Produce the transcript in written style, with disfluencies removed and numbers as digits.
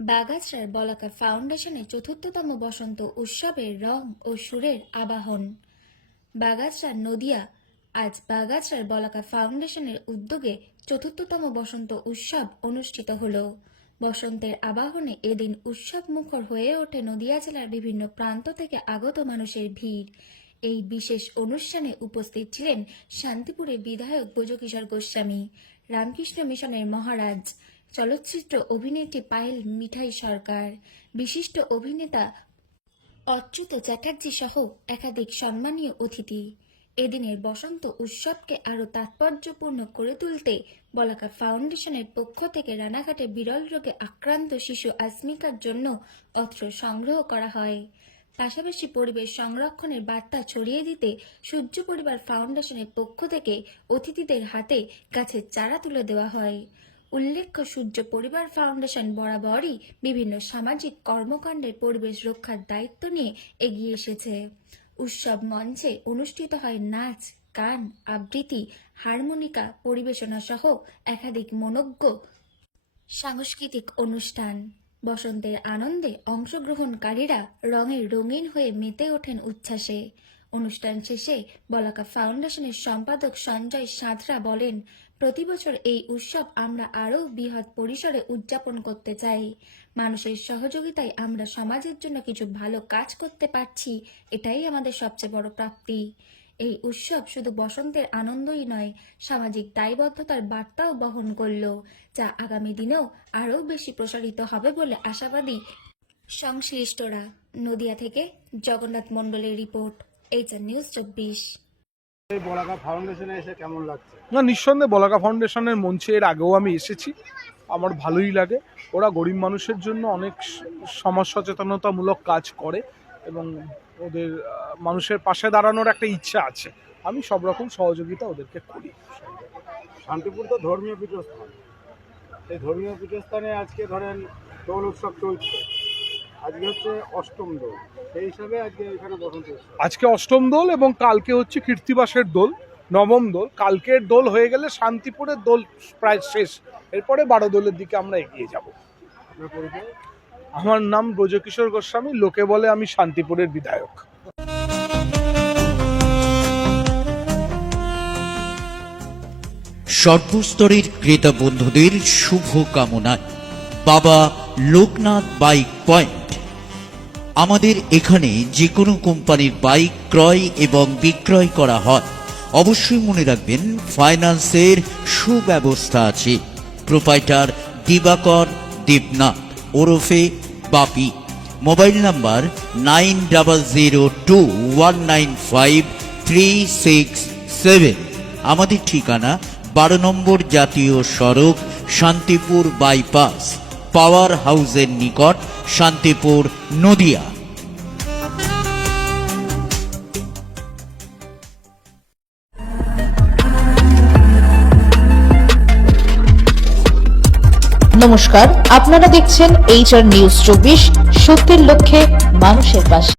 বাগাছড়ার বলাকা ফাউন্ডেশনের চতুর্থতম বসন্ত উৎসবের রং ও সুরের আবাহন। বাগাছড়ার নদিয়া আজ বাগাছড়ার বলাকা ফাউন্ডেশনের উদ্যোগে চতুর্থতম বসন্ত উৎসব অনুষ্ঠিত হল। বসন্তের আবাহনে এদিন উৎসব মুখর হয়ে ওঠে নদিয়া জেলার বিভিন্ন প্রান্ত থেকে আগত মানুষের ভিড়। এই বিশেষ অনুষ্ঠানে উপস্থিত ছিলেন শান্তিপুরের বিধায়ক ব্রজকিশোর গোস্বামী, রামকৃষ্ণ মিশনের মহারাজ, চলচ্চিত্র অভিনেত্রী পায়েল মিঠাই সরকার, বিশিষ্ট অভিনেতা অচ্যুত চ্যাটার্জি সহ একাধিক সম্মানীয় অতিথি। এদিনের বসন্ত উৎসবকে আরও তাৎপর্যপূর্ণ করে তুলতে বলাকা ফাউন্ডেশনের পক্ষ থেকে রানাঘাটে বিরল রোগে আক্রান্ত শিশু আসমিকার জন্য অস্ত্র সংগ্রহ করা হয়। পাশাপাশি পরিবেশ সংরক্ষণের বার্তা ছড়িয়ে দিতে সূর্য পরিবার ফাউন্ডেশনের পক্ষ থেকে অতিথিদের হাতে গাছের চারা তুলে দেওয়া হয়। উল্লেখ্য, সূর্য পরিবার ফাউন্ডেশন বরাবরই বিভিন্ন সামাজিক কর্মকাণ্ডের পরিবেশ রক্ষার দায়িত্ব নিয়ে এগিয়ে এসেছে। উৎসব মঞ্চে অনুষ্ঠিত হয় নাচ, গান, আবৃত্তি, হারমোনিকা পরিবেশনা সহ একাধিক মনোজ্ঞ সাংস্কৃতিক অনুষ্ঠান। বসন্তের আনন্দে অংশগ্রহণকারীরা রঙে রঙিন হয়ে মেতে ওঠেন উচ্ছ্বাসে। অনুষ্ঠান শেষে বলাকা ফাউন্ডেশনের সম্পাদক সঞ্জয় সাঁতরা বলেন, প্রতি বছর এই উৎসব আমরা আরও বৃহৎ পরিসরে উদযাপন করতে চাই। মানুষের সহযোগিতায় আমরা সমাজের জন্য কিছু ভালো কাজ করতে পারছি, এটাই আমাদের সবচেয়ে বড় প্রাপ্তি। এই উৎসব শুধু বসন্তের আনন্দই নয়, সামাজিক দায়বদ্ধতার বার্তাও বহন করল, যা আগামী দিনেও আরও বেশি প্রসারিত হবে বলে আশাবাদী সংশ্লিষ্টরা। নদিয়া থেকে জগন্নাথ মণ্ডলের রিপোর্ট, এইচআর নিউজ 24। বলাকা ফাউন্ডেশনে এসে কেমন লাগছে? না, নিঃসন্দেহে বলাকা ফাউন্ডেশনের মঞ্চে এর আগেও আমি এসেছি, আমার ভালোই লাগে। ওরা গরিব মানুষের জন্য অনেক সমাজ সচেতনতামূলক কাজ করে এবং ওদের মানুষের পাশে দাঁড়ানোর একটা ইচ্ছা আছে। আমি সব রকম সহযোগিতা ওদেরকে করি। শান্তিপুর তো ধর্মীয় পীঠস্থান, এই ধর্মীয় পীঠস্থানে আজকে ধরেন দোল উৎসব চলছে, আজকে হচ্ছে অষ্টম দোল, সেই হিসাবে আজকে এখানে বসন্ত উৎসব। আজকে অষ্টম দোল এবং কালকে হচ্ছে কীর্তিবাসের দোল, নবম দোল। কালকের দোল হয়ে গেলে শান্তিপুরের দোল প্রায় শেষ, এরপরে 12 দোলের দিকে আমরা এগিয়ে যাব। আপনার পরিচয়? আমার নাম ব্রজকিশোর গোস্বামী, লোকে বলে আমি শান্তিপুরের বিধায়ক। সর্বস্তরের ক্রেতা বন্ধুদের শুভ কামনায় বাবা লোকনাথ বাইক পয়েন্ট। আমাদের এখানে যে কোনো কোম্পানির বাইক ক্রয় এবং বিক্রয় করা হয়। অবশ্যই মনে রাখবেন, ফাইন্যান্সের সুব্যবস্থা আছে। প্রোপাইটার দিবাকর দেবনাথ ওরফে বাপি। Mobile number 9002195367। আমাদের ঠিকানা 12 নম্বর জাতীয় সড়ক, শান্তিপুর বাইপাস, পাওয়ার হাউসের নিকট, শান্তিপুর, নদিয়া। নমস্কার, আপনারা দেখছেন এইচআর নিউজ 24, সত্যের লক্ষ্যে মানুষের পাশে।